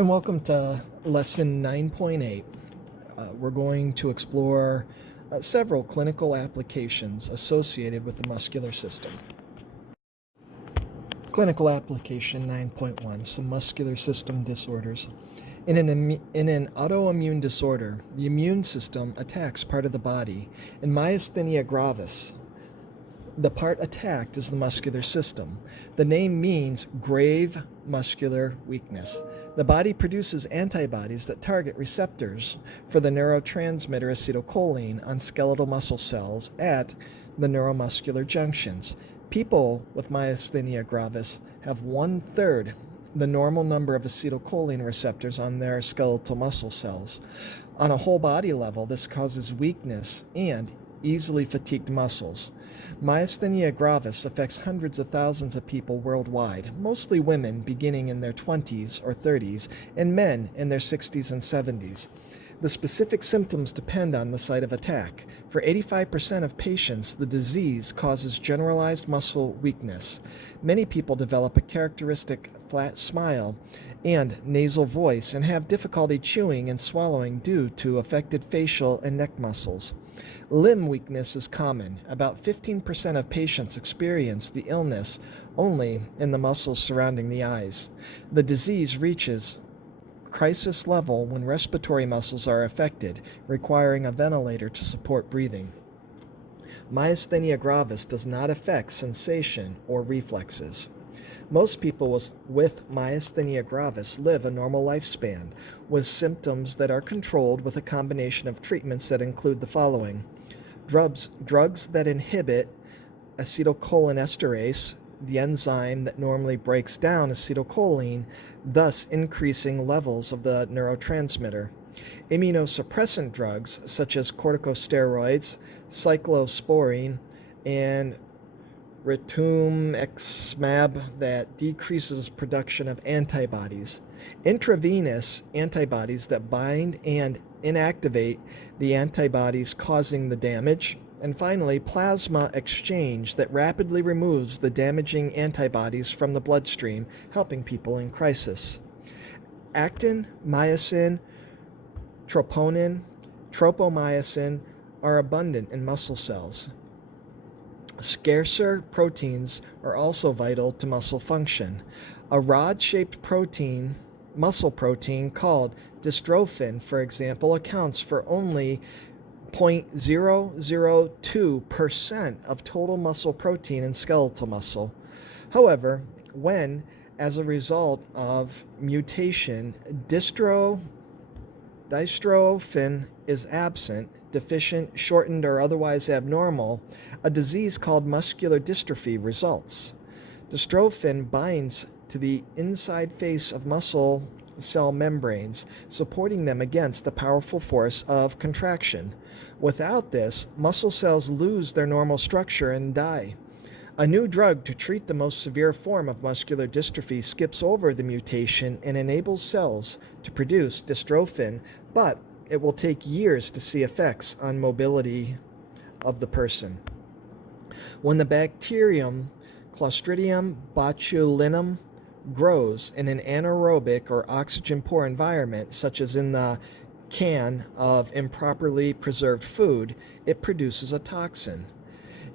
And welcome to lesson 9.8. We're going to explore several clinical applications associated with the muscular system. Clinical application 9.1, some muscular system disorders. In an autoimmune disorder, the immune system attacks part of the body. In myasthenia gravis, the part attacked is the muscular system. The name means grave muscular weakness. The body produces antibodies that target receptors for the neurotransmitter acetylcholine on skeletal muscle cells at the neuromuscular junctions. People with myasthenia gravis have 1/3 the normal number of acetylcholine receptors on their skeletal muscle cells. On a whole body level, this causes weakness and easily fatigued muscles. Myasthenia gravis affects hundreds of thousands of people worldwide, mostly women beginning in their 20s or 30s, and men in their 60s and 70s. The specific symptoms depend on the site of attack. For 85% of patients, the disease causes generalized muscle weakness. Many people develop a characteristic flat smile and nasal voice and have difficulty chewing and swallowing due to affected facial and neck muscles. Limb weakness is common. About 15% of patients experience the illness only in the muscles surrounding the eyes. The disease reaches crisis level when respiratory muscles are affected, requiring a ventilator to support breathing. Myasthenia gravis does not affect sensation or reflexes. Most people with myasthenia gravis live a normal lifespan with symptoms that are controlled with a combination of treatments that include the following: drugs that inhibit acetylcholinesterase, the enzyme that normally breaks down acetylcholine, thus increasing levels of the neurotransmitter. Immunosuppressant drugs such as corticosteroids, cyclosporine, and rituximab that decreases production of antibodies. Intravenous antibodies that bind and inactivate the antibodies causing the damage. And finally, plasma exchange that rapidly removes the damaging antibodies from the bloodstream, helping people in crisis. Actin, myosin, troponin, tropomyosin are abundant in muscle cells. Scarcer proteins are also vital to muscle function. A rod-shaped muscle protein called dystrophin, for example, accounts for only 0.002% of total muscle protein in skeletal muscle. However, when, as a result of mutation, dystrophin is absent, deficient, shortened, or otherwise abnormal, a disease called muscular dystrophy results. Dystrophin binds to the inside face of muscle cell membranes, supporting them against the powerful force of contraction. Without this, muscle cells lose their normal structure and die. A new drug to treat the most severe form of muscular dystrophy skips over the mutation and enables cells to produce dystrophin, but it will take years to see effects on mobility of the person. When the bacterium Clostridium botulinum grows in an anaerobic or oxygen-poor environment, such as in the can of improperly preserved food, it produces a toxin.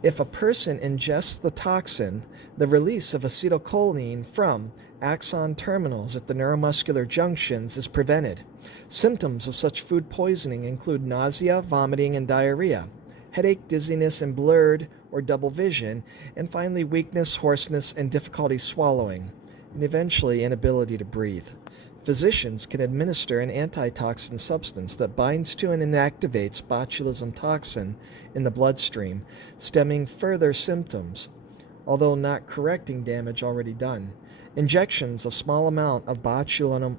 If a person ingests the toxin, the release of acetylcholine from axon terminals at the neuromuscular junctions is prevented. Symptoms of such food poisoning include nausea, vomiting, and diarrhea, headache, dizziness, and blurred or double vision, and finally weakness, hoarseness, and difficulty swallowing, and eventually inability to breathe. Physicians can administer an antitoxin substance that binds to and inactivates botulism toxin in the bloodstream, stemming further symptoms, although not correcting damage already done. Injections of small amount of botulinum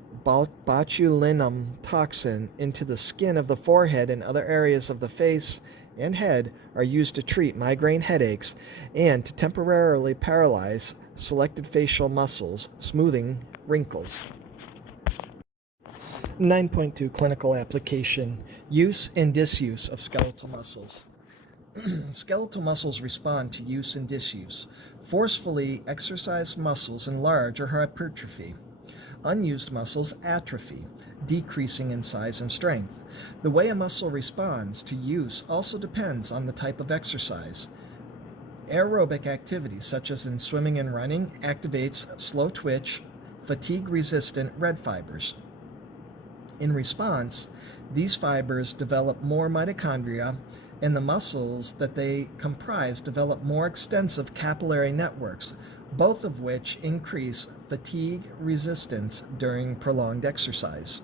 toxin into the skin of the forehead and other areas of the face and head are used to treat migraine headaches and to temporarily paralyze selected facial muscles, smoothing wrinkles. 9.2 Clinical application: use and disuse of skeletal muscles. Skeletal muscles respond to use and disuse. Forcefully exercised muscles enlarge or hypertrophy. Unused muscles atrophy, decreasing in size and strength. The way a muscle responds to use also depends on the type of exercise. Aerobic activity, such as in swimming and running, activates slow twitch, fatigue-resistant red fibers. In response, these fibers develop more mitochondria, and the muscles that they comprise develop more extensive capillary networks, both of which increase fatigue resistance during prolonged exercise.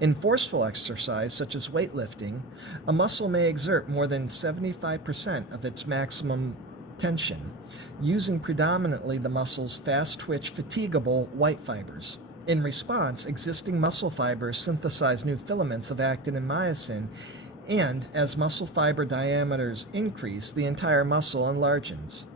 In forceful exercise, such as weightlifting, a muscle may exert more than 75% of its maximum tension, using predominantly the muscle's fast-twitch, fatigable white fibers. In response, existing muscle fibers synthesize new filaments of actin and myosin, and as muscle fiber diameters increase, the entire muscle enlarges.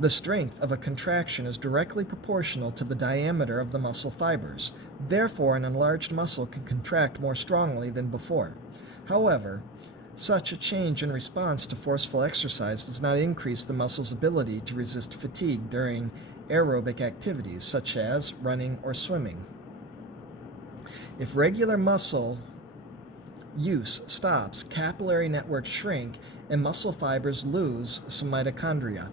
The strength of a contraction is directly proportional to the diameter of the muscle fibers. Therefore, an enlarged muscle can contract more strongly than before. However, such a change in response to forceful exercise does not increase the muscle's ability to resist fatigue during aerobic activities such as running or swimming. If regular muscle use stops, capillary networks shrink and muscle fibers lose some mitochondria.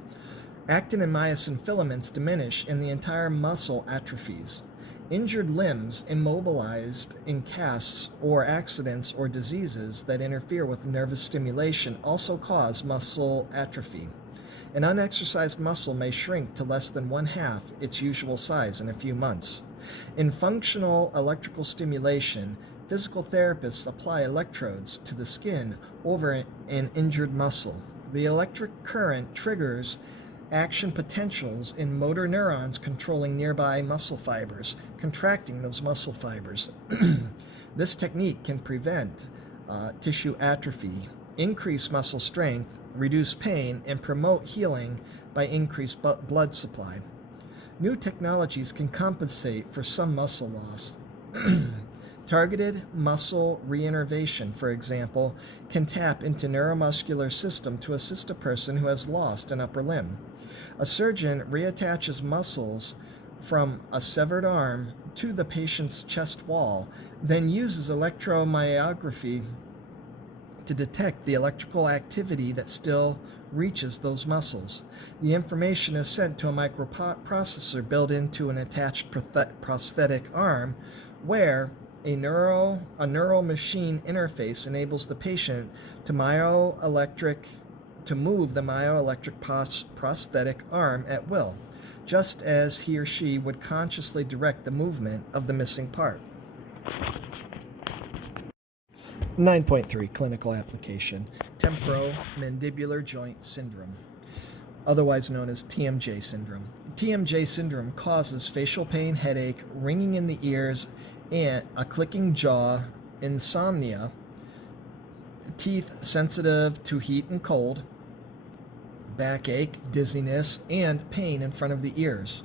Actin and myosin filaments diminish and the entire muscle atrophies. Injured limbs, immobilized in casts or accidents or diseases that interfere with nervous stimulation, also cause muscle atrophy. An unexercised muscle may shrink to less than 1/2 its usual size in a few months. In functional electrical stimulation, physical therapists apply electrodes to the skin over an injured muscle. The electric current triggers action potentials in motor neurons controlling nearby muscle fibers, contracting those muscle fibers. This technique can prevent tissue atrophy, increase muscle strength, reduce pain, and promote healing by increased blood supply. New technologies can compensate for some muscle loss. Targeted muscle reinnervation, for example, can tap into neuromuscular system to assist a person who has lost an upper limb. A surgeon reattaches muscles from a severed arm to the patient's chest wall, then uses electromyography to detect the electrical activity that still reaches those muscles. The information is sent to a microprocessor built into an attached prosthetic arm, where a neural machine interface enables the patient to move the myoelectric prosthetic arm at will, just as he or she would consciously direct the movement of the missing part. 9.3 Clinical Application: Temporomandibular Joint Syndrome, otherwise known as TMJ syndrome. TMJ syndrome causes facial pain, headache, ringing in the ears, and a clicking jaw, insomnia, teeth sensitive to heat and cold, backache, dizziness, and pain in front of the ears.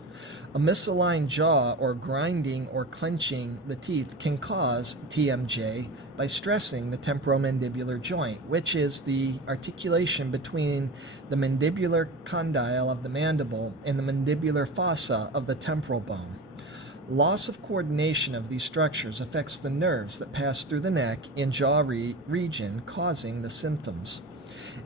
A misaligned jaw or grinding or clenching the teeth can cause TMJ by stressing the temporomandibular joint, which is the articulation between the mandibular condyle of the mandible and the mandibular fossa of the temporal bone. Loss of coordination of these structures affects the nerves that pass through the neck and jaw region, causing the symptoms.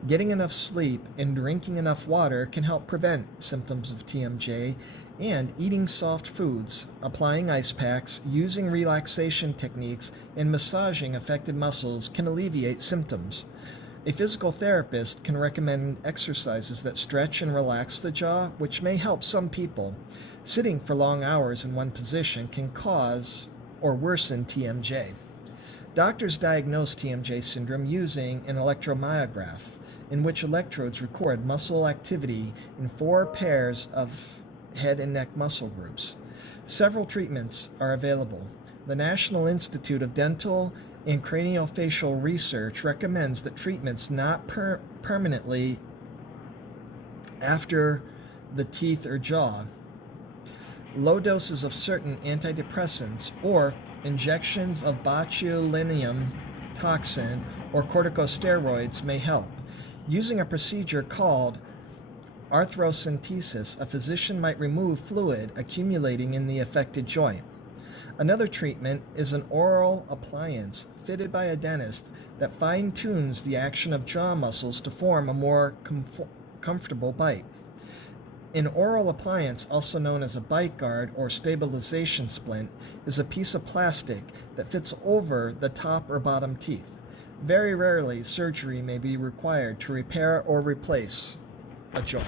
Getting enough sleep and drinking enough water can help prevent symptoms of TMJ, and eating soft foods, applying ice packs, using relaxation techniques, and massaging affected muscles can alleviate symptoms. A physical therapist can recommend exercises that stretch and relax the jaw, which may help some people. Sitting for long hours in one position can cause or worsen TMJ. Doctors diagnose TMJ syndrome using an electromyograph, in which electrodes record muscle activity in 4 pairs of head and neck muscle groups. Several treatments are available. The National Institute of Dental and Craniofacial Research recommends that treatments not permanently after the teeth or jaw. Low doses of certain antidepressants or injections of botulinum toxin, or corticosteroids may help. Using a procedure called arthrocentesis, a physician might remove fluid accumulating in the affected joint. Another treatment is an oral appliance fitted by a dentist that fine-tunes the action of jaw muscles to form a more comfortable bite. An oral appliance, also known as a bite guard or stabilization splint, is a piece of plastic that fits over the top or bottom teeth. Very rarely, surgery may be required to repair or replace a joint.